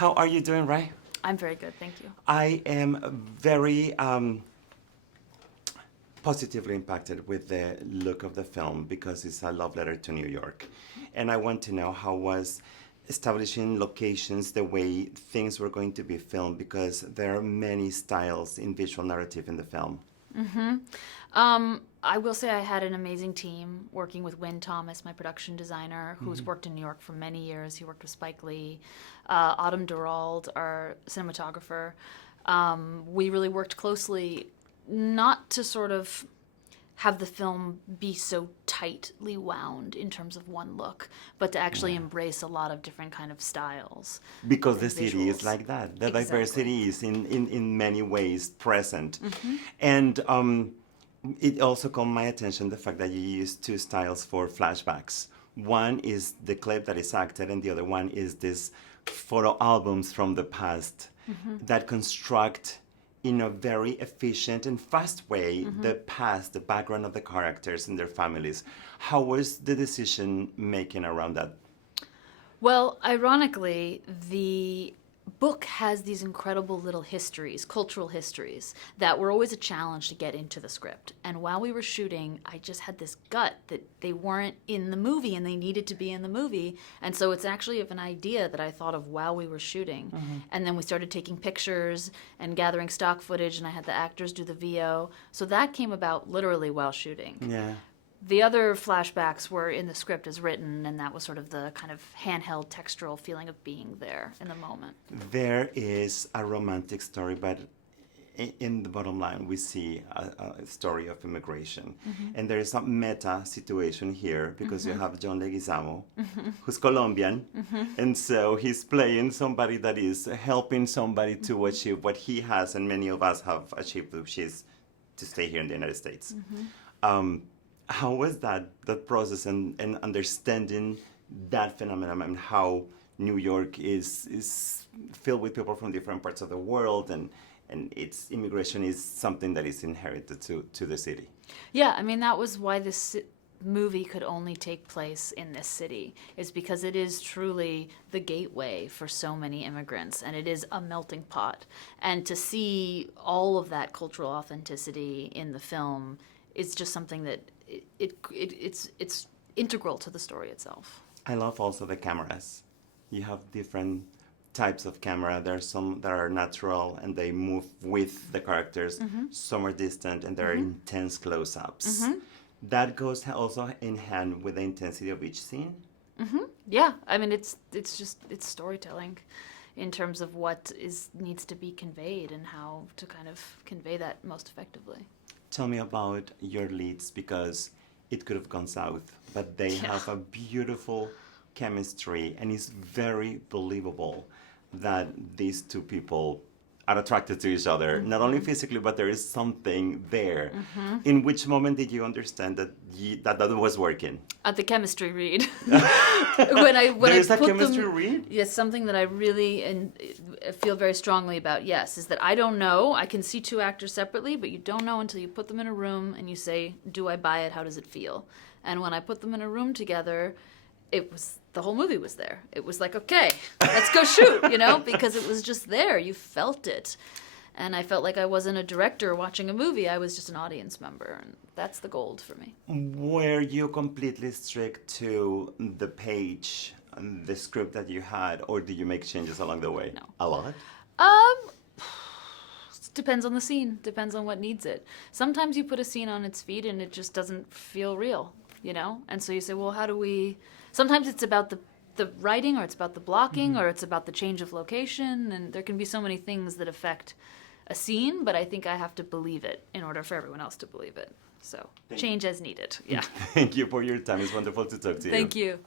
How are you doing, Ray? I'm very good, thank you. I am very positively impacted with the look of the film because it's a love letter to New York. And I want to know how was establishing locations, the way things were going to be filmed, because there are many styles in visual narrative in the film. I will say I had an amazing team working with Wynn Thomas, my production designer, who's worked in New York for many years. He worked with Spike Lee. Autumn Durald, our cinematographer. We really worked closely not to sort of have the film be so tightly wound in terms of one look, but to actually embrace a lot of different kind of styles. Because the and city is visuals. like that. The Exactly. diversity is in many ways present. And it also caught my attention the fact that you use two styles for flashbacks. One is the clip that is acted, and the other one is this photo albums from the past that construct in a very efficient and fast way the past, the background of the characters and their families. How was the decision making around that? Well, ironically, the book has these incredible little histories, cultural histories, that were always a challenge to get into the script. And while we were shooting, I just had this gut that they weren't in the movie and they needed to be in the movie. And so it's actually an idea that I thought of while we were shooting. And then we started taking pictures and gathering stock footage, and I had the actors do the VO. So that came about literally while shooting. Yeah. The other flashbacks were in the script as written, and that was sort of the kind of handheld textural feeling of being there in the moment. There is a romantic story, but in the bottom line, we see a story of immigration. And there is a meta situation here because you have John Leguizamo, who's Colombian. And so he's playing somebody that is helping somebody to achieve what he has and many of us have achieved, which is to stay here in the United States. How was that process and understanding that phenomenon and how New York is filled with people from different parts of the world and its immigration is something that is inherited to the city? Yeah, I mean, that was why this movie could only take place in this city, is because it is truly the gateway for so many immigrants, and it is a melting pot. And to see all of that cultural authenticity in the film is just something that it's integral to the story itself. I love also the cameras. You have different types of camera. There are some that are natural and they move with the characters. Some are distant and there are intense close-ups. That goes also in hand with the intensity of each scene. Yeah, I mean, it's storytelling in terms of what needs to be conveyed and how to kind of convey that most effectively. Tell me about your leads, because it could have gone south, but they have a beautiful chemistry and it's very believable that these two people are attracted to each other, not only physically, but there is something there. In which moment did you understand that that was working? At the chemistry read. There's a chemistry read? Yes, something that I really feel very strongly about, yes, is that I don't know. I can see two actors separately, but you don't know until you put them in a room and you say, do I buy it? How does it feel? And when I put them in a room together, the whole movie was there. It was like, okay, let's go shoot, because it was just there. You felt it. And I felt like I wasn't a director watching a movie. I was just an audience member, and that's the gold for me. Were you completely strict to the page, the script that you had, or did you make changes along the way? No. A lot? Depends on the scene. Depends on what needs it. Sometimes you put a scene on its feet and it just doesn't feel real, And so you say, well, how do we... Sometimes it's about the writing, or it's about the blocking, or it's about the change of location, and there can be so many things that affect a scene, but I think I have to believe it in order for everyone else to believe it. So change as needed. Yeah. Thank you for your time. It's wonderful to talk to you. Thank you.